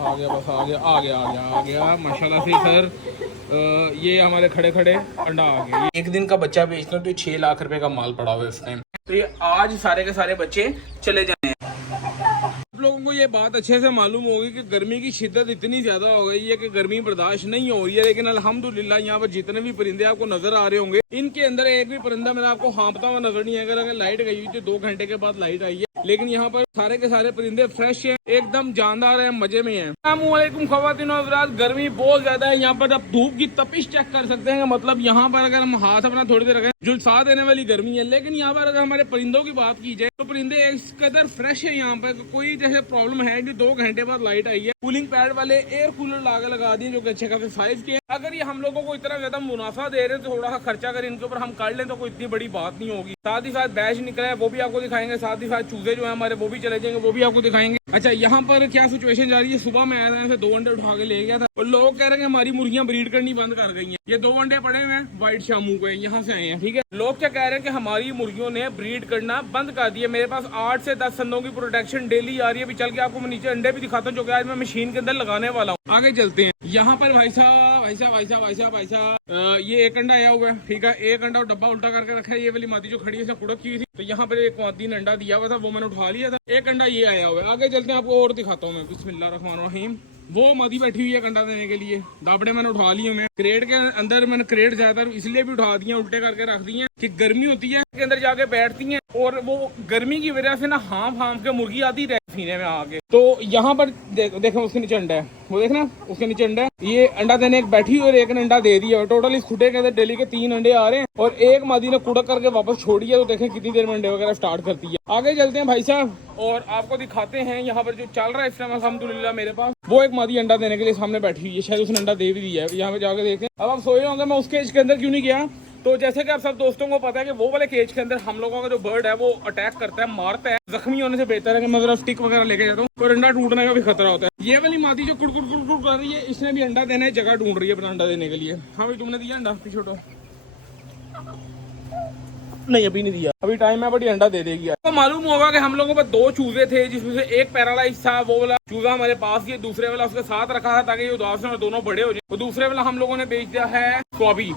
आ गया बस आ गया माशाल्लाह से सर। ये हमारे खड़े खड़े अंडा आ गया। एक दिन का बच्चा बेचना तो 6 लाख रुपए का माल पड़ा हुआ है इस टाइम। तो ये आज सारे के सारे बच्चे चले जाने हैं। आप लोगों को ये बात अच्छे से मालूम होगी कि गर्मी की शिद्दत इतनी ज्यादा हो गई है कि गर्मी बर्दाश्त नहीं हो रही है, लेकिन अल्हम्दुलिल्लाह यहाँ पर जितने भी परिंदे आपको नजर आ रहे होंगे, इनके अंदर एक भी परिंदा मेरा आपको हाँपता हुआ नजर नहीं है। अगर लाइट गई हुई तो 2 घंटे के बाद लाइट आई है, लेकिन यहाँ पर सारे के सारे परिंदे फ्रेश हैं, एकदम जानदार है, मजे में है। अस्सलामुअलैकुम ख़वातीन और हज़रात, गर्मी बहुत ज्यादा है यहाँ पर। अब धूप की तपिश चेक कर सकते हैं, मतलब यहाँ पर अगर हम हाथ अपना थोड़ी देर रखें झुलसा देने वाली गर्मी है। लेकिन यहाँ पर अगर हमारे परिंदों की बात की जाए तो परिंदे इस कदर फ्रेश है यहाँ पर, कोई जैसे प्रॉब्लम है नहीं। 2 घंटे बाद लाइट आई है, कूलिंग पैड वाले एयर कूलर लगा दिए जो कि अच्छे खासे साइज के हैं। अगर ये हम लोगों को इतना ज्यादा मुनाफा दे रहे हैं तो थोड़ा सा खर्चा अगर इनके ऊपर हम कर लें तो कोई इतनी बड़ी बात नहीं होगी। साथ ही साथ बैच निकला है वो भी आपको दिखाएंगे, साथ ही साथ चूजे जो है हमारे वो भी चले जाएंगे, वो भी आपको दिखाएंगे। अच्छा, यहाँ पर क्या सिचुएशन जा रही है, सुबह में आया था 2 अंडे उठा के ले गया था और लोग कह रहे हैं हमारी मुर्गियां ब्रीड करनी बंद कर गई हैं। ये 2 अंडे पड़े हुए हैं व्हाइट शामू को, यहाँ से आए हैं, ठीक है। लोग क्या कह रहे हैं कि हमारी मुर्गियों ने ब्रीड करना बंद कर दिया। मेरे पास 8 से 10 अंडों की प्रोडक्शन डेली आ रही है। अभी चल के आपको मैं नीचे अंडे भी दिखाता हूँ जो कि आज मैं मशीन के अंदर लगाने वाला हूँ। आगे चलते हैं। यहाँ पर भाई साहब ये 1 अंडा आया हुआ है, ठीक है। 1 अंडा डब्बा उल्टा करके रखा है। ये वाली मादी जो खड़ी है कुड़क की थी, तो यहाँ पर एक मादी ने अंडा दिया हुआ था, वो मैंने उठा लिया था। 1 अंडा ये आया हुआ है। आगे चलते हैं, आपको और दिखाता हूँ मैं। बिस्मिल्लाहिर्रहमानिर्रहीम। वो मादी बैठी हुई है अंडा देने के लिए। दाबड़े मैंने उठा लिए मैं क्रेट के अंदर। मैंने क्रेट ज्यादातर इसलिए भी उठा दिए, उल्टे करके रख दिए कि गर्मी होती है के अंदर जाके बैठती हैं और वो गर्मी की वजह से ना हाँफ के मुर्गी आती रहे सीने में आके। तो यहाँ पर देखें उसके नीचे अंडा है, वो देखना उसके नीचे अंडा है। ये अंडा देने एक बैठी और एक ने अंडा दे दिया। टोटल इस खुटे के अंदर डेली के 3 अंडे आ रहे हैं और एक मादी ने कुड़क करके वापस छोड़ दिया। तो देखें कितनी देर में अंडे वगैरह स्टार्ट करती है। आगे चलते हैं भाई साहब और आपको दिखाते हैं यहाँ पर जो चल रहा है इस टाइम अल्हम्दुलिल्लाह मेरे पास। वो एक मादी अंडा देने के लिए सामने बैठी हुई है, शायद उसने अंडा दे भी दिया है। यहाँ पे जाके देखें। अब आप सोए होंगे मैं उस केज के अंदर क्यों नहीं गया। तो जैसे कि आप सब दोस्तों को पता है कि वो वाले केज के अंदर हम लोगों का जो बर्ड है वो अटैक करता है, मारता है। जख्मी होने से बेहतर है कि मैं जरा स्टिक वगैरह लेके जाता हूँ, और अंडा टूटने का भी खतरा होता है। ये वाली मादी जो कुड़ कर रही है, इसने भी अंडा देने जगह ढूंढ रही है अपना अंडा देने के लिए। हाँ भाई, तुमने दिया अंडा? छोटो नहीं, अभी नहीं दिया, अभी टाइम है, बड़ी अंडा दे देगी। तो मालूम होगा कि हम लोगों पर 2 चूजे थे, जिसमें से एक पैरालाइज था। वो वाला चूजा हमारे पास ही, दूसरे वाला उसके साथ रखा था ताकि ये उदास में दोनों बड़े हो जाए। तो दूसरे वाला हम लोगों ने बेच दिया है स्वाबी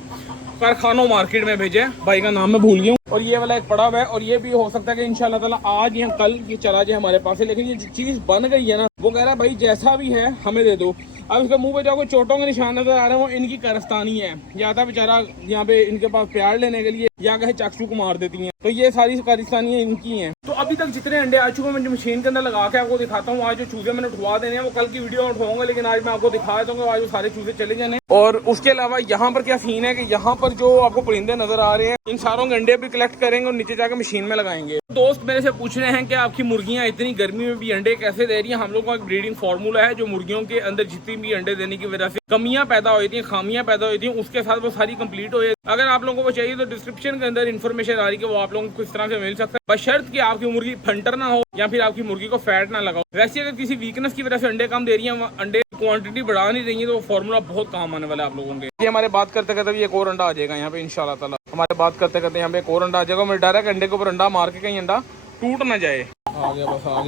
कारखानों मार्केट में भेजे। भाई का नाम मैं भूल गया हूँ। और ये वाला एक पड़ा हुआ है, और ये भी हो सकता है कि इंशाल्लाह ताला आज या कल ये चला जाए हमारे पास है। लेकिन ये चीज बन गई है ना, वो कह रहा है भाई जैसा भी है हमें दे दो। अब इसके मुंह पे जो चोटों के निशान नजर आ रहे हैं वो इनकी कारस्तानी है। या था बेचारा यहाँ पे इनके पास प्यार लेने के लिए, या कहे चाकू को मार देती हैं। तो ये सारी कारस्तानियां इनकी हैं। तो अभी तक जितने अंडे आ चुके हैं मैं मशीन के अंदर लगा के आपको दिखाता हूँ। आज जो चूजे मैंने उठवा देने हैं वो कल की वीडियो में उठवाऊंगा, लेकिन आज मैं आपको दिखा दूंगा आज वो सारे चूजे चले जाने। और उसके अलावा यहाँ पर क्या सीन है कि यहाँ पर जो आपको परिंदे नजर आ रहे हैं, इन सारों के अंडे भी कलेक्ट करेंगे और नीचे जाकर मशीन में लगाएंगे। दोस्त मेरे से पूछ रहे हैं कि आपकी मुर्गियां इतनी गर्मी में भी अंडे कैसे दे रही हैं। हम लोग का एक ब्रीडिंग फार्मूला है जो मुर्गियों के अंदर जितनी भी अंडे देने की वजह से कमियां पैदा होती हैं, खामियां पैदा होती हैं, उसके साथ वो सारी कंप्लीट हो जाए। अगर आप लोगों को चाहिए तो डिस्क्रिप्शन के अंदर इन्फॉर्मेशन आ रही है कि वो आप लोगों को किस तरह से मिल सकता है, बशर्त कि आपकी मुर्गी फंटर ना हो या फिर आपकी मुर्गी को फैट ना लगाओ। वैसे अगर किसी वीकनेस की वजह से अंडे कम दे रही है, अंडे क्वांटिटी बढ़ा नहीं रही है, तो वो फार्मूला बहुत काम आने वाला है आप लोगों के। ये हमारे बात करते करते एक और अंडा आ जाएगा यहाँ पे इंशाल्लाह ताला। हमारे बात करते करते यहाँ पे एक और अंडा आ जाएगा। मैं डर है कि अंडे के ऊपर अंडा मार के कहीं अंडा टूट ना जाए। आ गया बस आ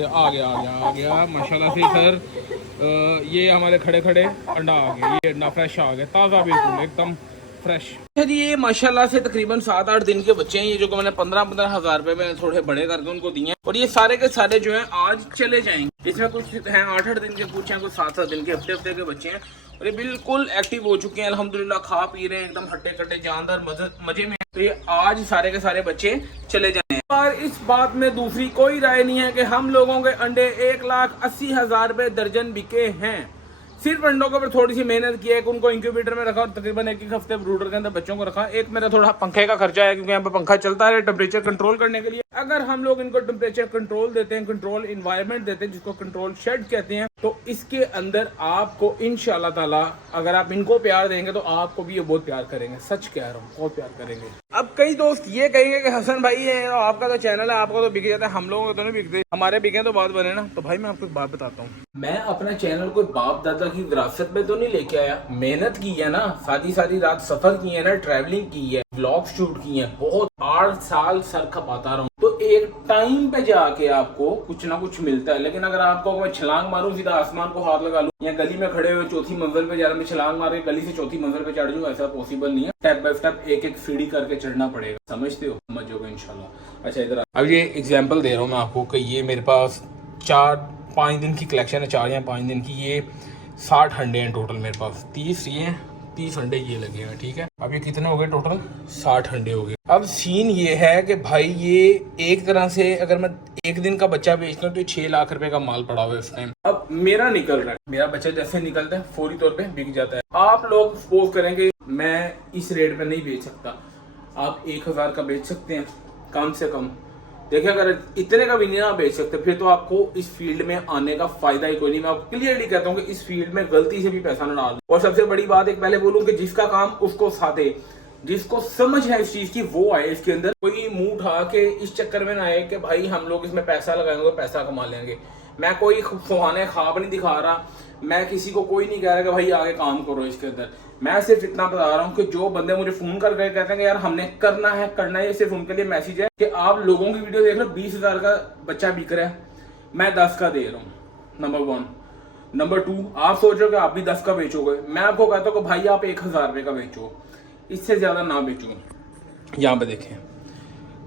गया माशाल्लाह से सर। ये हमारे खड़े खड़े अंडा आ गया। ये अंडा फ्रेश आ गया, ताज़ा बिल्कुल एकदम फ्रेश। ये माशाल्लाह से तकरीबन 7-8 दिन के बच्चे हैं। ये जो मैंने 15-15 हज़ार रुपए में थोड़े बड़े करके उनको दिए हैं, और ये सारे के सारे जो हैं आज चले जाएंगे। इसमें कुछ हैं 8-8 दिन के, कुछ हैं कुछ 7-7 दिन के, हफ्ते के बच्चे हैं। और ये बिल्कुल एक्टिव हो चुके हैं अल्हम्दुलिल्लाह, खा पी रहे हैं एकदम हट्टे कट्टे जानदार मजे में। तो ये आज सारे के सारे बच्चे चले जाए। और इस बात में दूसरी कोई राय नहीं है कि हम लोगों के अंडे 1,80,000 रुपए दर्जन बिके हैं। सिर्फ अंडों के ऊपर थोड़ी सी मेहनत की है कि उनको इंक्यूबेटर में रखा और तकरीबन 1 हफ्ते ब्रूडर के अंदर बच्चों को रखा। एक मेरा थोड़ा पंखे का खर्चा है क्योंकि यहाँ पे पंखा चलता है टेम्परेचर कंट्रोल करने के लिए। अगर हम लोग इनको टेम्परेचर कंट्रोल देते हैं, कंट्रोल इन्वायरमेंट देते हैं, जिसको कंट्रोल शेड कहते हैं, तो इसके अंदर आपको इंशाल्लाह ताला अगर आप इनको प्यार देंगे तो आपको भी ये बहुत प्यार करेंगे। सच कह रहा हूँ, बहुत प्यार करेंगे। अब कई दोस्त ये कहेंगे कि हसन भाई है आपका तो चैनल है, आपका तो बिक जाता है, हम लोगों को तो नहीं बिकते, हमारे बिके तो बात बने ना। तो भाई मैं आपको एक बात बताता हूँ, मैं अपना चैनल कोई बाप दादा की विरासत में तो नहीं लेके आया। मेहनत की है ना, सारी रात सफर की है ना, ट्रैवलिंग की है, व्लॉग शूट किए हैं, बहुत 8 साल सर खपाता रहा हूँ। तो एक टाइम पे जाके आपको कुछ ना कुछ मिलता है। लेकिन अगर आपको मैं छलांग मारूं, सीधा आसमान को हाथ लगा लूं, या गली में खड़े हुए चौथी मंजिल पे जा रहा मैं छलांग मार के गली से चौथी मंजिल पे चढ़ जाऊं, ऐसा पॉसिबल नहीं है। स्टेप बाय स्टेप एक एक सीढ़ी करके चढ़ना पड़ेगा, समझते हो? समझ जाओगे इंशाल्लाह। अच्छा इधर अब ये एग्जाम्पल दे रहा हूँ मैं आपको कि ये मेरे पास 4-5 दिन की कलेक्शन है, 4 या 5 दिन की। ये 60 अंडे हैं टोटल मेरे पास, 30 ये हैं, 30 अंडे ये लगे हैं, ठीक है। अब ये कितने हो गए टोटल? 60 अंडे हो गए। अब सीन ये है कि भाई ये एक तरह से अगर मैं एक दिन का बच्चा बेचता हूँ तो 6 लाख रुपए का माल पड़ा हुआ है इस टाइम। अब मेरा निकल रहा है, मेरा बच्चा जैसे निकलता है फौरी तौर पे बिक जाता है। आप लोग सपोज करेंगे मैं इस रेट पे नहीं बेच सकता, आप 1000 का बेच सकते हैं कम से कम। देखिए अगर इतने का भी नहीं ना बेच सकते फिर तो आपको इस फील्ड में आने का फायदा ही कोई नहीं। मैं आपको क्लियरली कहता हूँ कि इस फील्ड में गलती से भी पैसा ना डालो। और सबसे बड़ी बात एक पहले बोलूँ कि जिसका काम उसको साधे, जिसको समझ है इस चीज की वो आए इसके अंदर। कोई मुंह उठा के इस चक्कर में ना आए कि भाई हम लोग इसमें पैसा लगाएंगे पैसा कमा लेंगे। मैं कोई सुहाने ख्वाब नहीं दिखा रहा, मैं किसी को कोई नहीं कह रहा कि भाई आगे काम करो इसके अंदर। मैं सिर्फ इतना बता रहा हूँ कि जो बंदे मुझे फोन करके कहते हैं कि यार हमने करना है, सिर्फ उनके लिए मैसेज है कि आप लोगों की वीडियो देख रहे हो 20,000 का बच्चा बिक रहा है, मैं 10 का दे रहा हूँ, नंबर 1। नंबर 2, आप सोच रहे हो कि आप भी 10 का बेचोगे, मैं आपको कहता हूँ कि भाई आप 1000 रुपये का बेचो, इससे ज्यादा ना बेचो। यहाँ पे देखें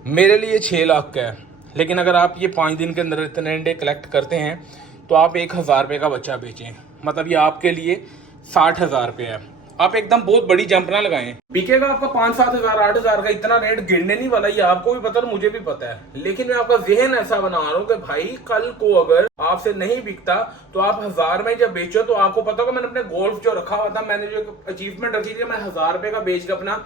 मेरे लिए 6 लाख का है, लेकिन अगर आप ये 5 दिन के अंदर इतने अंडे कलेक्ट करते हैं तो आप 1000 रुपये का बच्चा बेचें, मतलब ये आपके लिए 60,000 रुपये है। आप एकदम बहुत बड़ी जंप ना लगाएं, बिकेगा आपका 5-7 हज़ार 8,000 का, इतना रेट गिरने नहीं वाला, ये आपको भी पता है मुझे भी पता है। लेकिन मैं आपका जहन ऐसा बना रहा हूँ कि भाई कल को अगर आपसे नहीं बिकता तो आप 1000 में जब बेचो तो आपको पता होगा मैंने अपने गोल्फ जो रखा हुआ था, मैंने जो अचीवमेंट रखी थी, मैं 1000 रुपये का बेच के अपना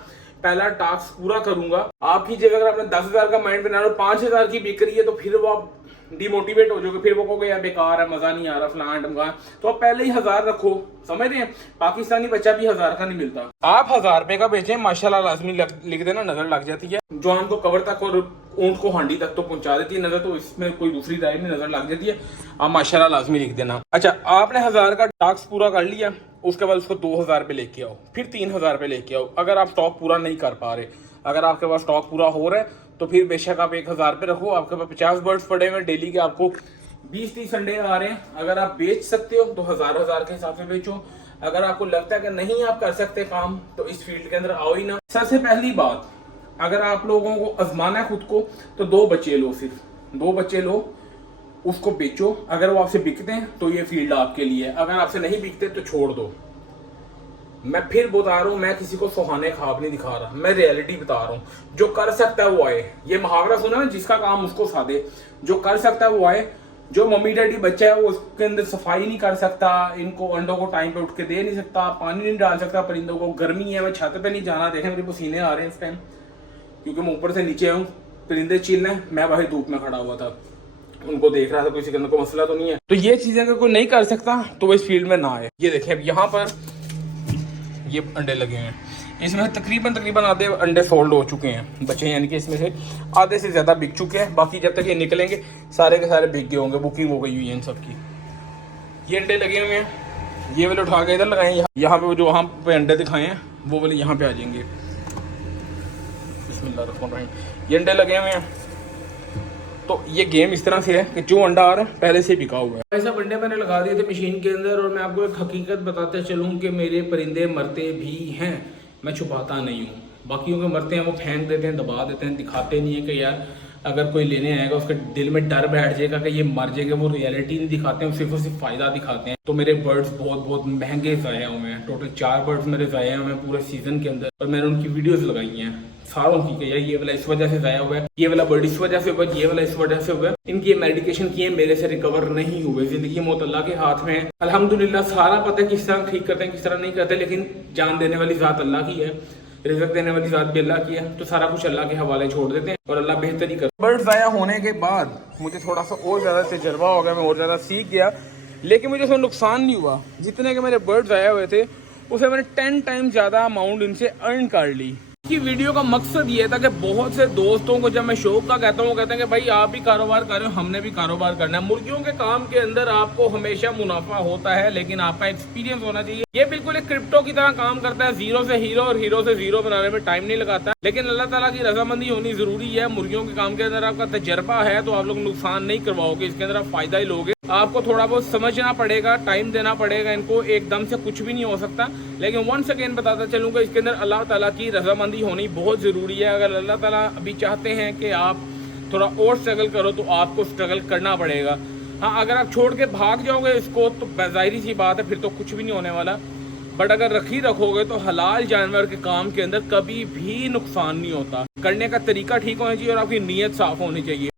पहला टास्क पूरा करूंगा। आपकी जगह अगर आपने 10,000 का माइंड बना लो, 5,000 की बिक रही है तो फिर वो आप डिमोटिवेट हो जाओगे, फिर वो कहोगे यार बेकार है, मजा नहीं आ रहा, फलान ढमका। तो आप पहले ही 1000 रखो, समझ रहे हैं? पाकिस्तानी बच्चा भी 1000 का नहीं मिलता। आप 1000 रुपए का बेचें, माशाल्लाह लाजमी लिख देना, नजर लग जाती है। जवान को कबर तक और ऊंट को हांडी तक तो पहुंचा देती है नजर, तो इसमें कोई दूसरी राय नहीं, नजर लग जाती है। आप माशाल्लाह लाजमी लिख देना। अच्छा आपने 1000 का टास्क पूरा कर लिया, उसके बाद उसको 2000 रुपये लेके आओ, फिर 3000 रुपये लेके आओ। अगर आप स्टॉक पूरा नहीं कर पा रहे, अगर आपके पास स्टॉक पूरा हो रहा है तो फिर बेशक आप 1000 रुपये रखो, आपके पास 50 बर्ड्स पड़े हुए डेली के, आपको 20-30 अंडे आ रहे हैं। अगर आप बेच सकते हो तो 1000 के हिसाब से बेचो। अगर आपको लगता है कि नहीं आप कर सकते काम तो इस फील्ड के अंदर आओ ही ना। सबसे पहली बात, अगर आप लोगों को आजमाना है खुद को तो 2 बच्चे लो, सिर्फ 2 बच्चे लो, उसको बेचो। अगर वो आपसे बिकते हैं तो ये फील्ड आपके लिए है, अगर आपसे नहीं बिकते तो छोड़ दो। मैं फिर बता रहा हूँ, मैं किसी को सुहाने ख्वाब नहीं दिखा रहा, मैं रियलिटी बता रहा हूँ। जो कर सकता है वो आए, ये मुहावरा सुना ना, जिसका काम उसको साधे। जो कर सकता है वो आए। जो मम्मी डैडी बच्चा है वो उसके अंदर सफाई नहीं कर सकता, इनको अंडों को टाइम पे उठ के दे नहीं सकता, पानी नहीं डाल सकता परिंदों को, गर्मी है, मैं छत पे नहीं जाना, देखें मेरे पसीने आ रहे हैं इस टाइम क्योंकि मैं ऊपर से नीचे हूँ, परिंदे चिल रहे हैं, मैं बाहर धूप में खड़ा हुआ था, उनको देख रहा था, किसी के अंदर कोई मसला तो नहीं है। तो ये चीजें अगर कोई नहीं कर सकता तो वो इस फील्ड में ना आए। ये देखें अब यहाँ पर ये अंडे लगे हैं, इसमें तकरीबन आधे अंडे सोल्ड हो चुके हैं बच्चे, यानी कि इसमें से आधे से ज़्यादा बिक चुके हैं। बाकी जब तक ये निकलेंगे सारे के सारे बिक गए होंगे, बुकिंग हो गई हुई है इन सब की। ये अंडे लगे हुए हैं, ये वाले उठा के इधर लगाएं, यहाँ पे जो वहाँ पे अंडे दिखाए हैं वो वाले यहाँ पे आ जाएंगे। बिस्मिल्लाहिर्रहमानिर्रहीम, ये अंडे लगे हुए हैं। तो ये गेम इस तरह से है कि जो अंडा आ रहा है पहले से बिका हुआ है। ऐसा अंडे मैंने लगा दिए थे मशीन के अंदर, और मैं आपको एक हकीकत बताते चलूँ कि मेरे परिंदे मरते भी हैं, मैं छुपाता नहीं हूँ। बाकियों के मरते हैं वो फेंक देते हैं, दबा देते हैं, दिखाते नहीं है कि यार अगर कोई लेने आएगा उसके दिल में डर बैठ जाएगा कि ये मर जाएगा। वो रियलिटी नहीं दिखाते हैं, सिर्फ और सिर्फ फायदा दिखाते हैं। तो मेरे बर्ड्स बहुत महंगे ज़ाया हुए हैं, टोटल 4 बर्ड्स मेरे ज़ाया हुए हैं पूरे सीजन के अंदर, और मैंने उनकी वीडियोज़ लगाई हैं सारों की कि यार ये वाला इस वजह से ज़ाया हुआ है, ये वाला बर्ड इस वजह से हुआ, ये वाला इस वजह से हुआ। इनकी ये मेडिकेशन किए, मेरे से रिकवर नहीं हुए। जिंदगी मौत अल्लाह के हाथ में है, अल्हम्दुलिल्लाह। सारा पता है किस तरह ठीक करते हैं किस तरह नहीं करते, लेकिन जान देने वाली ज़ात अल्लाह की है, रिज़्क़ देने वाली ज़ात भी अल्लाह की है, तो सारा कुछ अल्लाह के हवाले छोड़ देते हैं और अल्लाह बेहतर ही करता है। बर्ड ज़ाया होने के बाद मुझे थोड़ा सा और ज़्यादा तजर्बा हो गया, मैं और ज़्यादा सीख गया, लेकिन मुझे उसमें नुकसान नहीं हुआ। जितने के मेरे बर्ड ज़ाया हुए थे उसे मैंने 10 टाइम ज़्यादा अमाउंट इनसे अर्न कर ली। की वीडियो का मकसद ये था कि बहुत से दोस्तों को जब मैं शौक का कहता हूँ, वो कहते हैं कि भाई आप भी कारोबार कर रहे हो, हमने भी कारोबार करना है। मुर्गियों के काम के अंदर आपको हमेशा मुनाफा होता है, लेकिन आपका एक्सपीरियंस होना चाहिए। ये बिल्कुल एक क्रिप्टो की तरह काम करता है, जीरो से हीरो और हीरो से जीरो बनाने में टाइम नहीं लगाता, लेकिन अल्लाह ताला की रजामंदी होनी जरूरी है। मुर्गियों के काम के अंदर आपका तजर्बा है तो आप लोग नुकसान नहीं करवाओगे, इसके अंदर आप फायदा ही लोगे। आपको थोड़ा बहुत समझना पड़ेगा, टाइम देना पड़ेगा इनको, एकदम से कुछ भी नहीं हो सकता। लेकिन वंस अगेन बताता चलूंगा, इसके अंदर अल्लाह ताला की रजामंदी होनी बहुत ज़रूरी है। अगर अल्लाह ताला अभी चाहते हैं कि आप थोड़ा और स्ट्रगल करो तो आपको स्ट्रगल करना पड़ेगा। हाँ, अगर आप छोड़ के भाग जाओगे इसको तो जाहिर सी बात है, फिर तो कुछ भी नहीं होने वाला। बट अगर रखोगे तो हलाल जानवर के काम के अंदर कभी भी नुकसान नहीं होता। करने का तरीका ठीक होना चाहिए और आपकी नीयत साफ होनी चाहिए।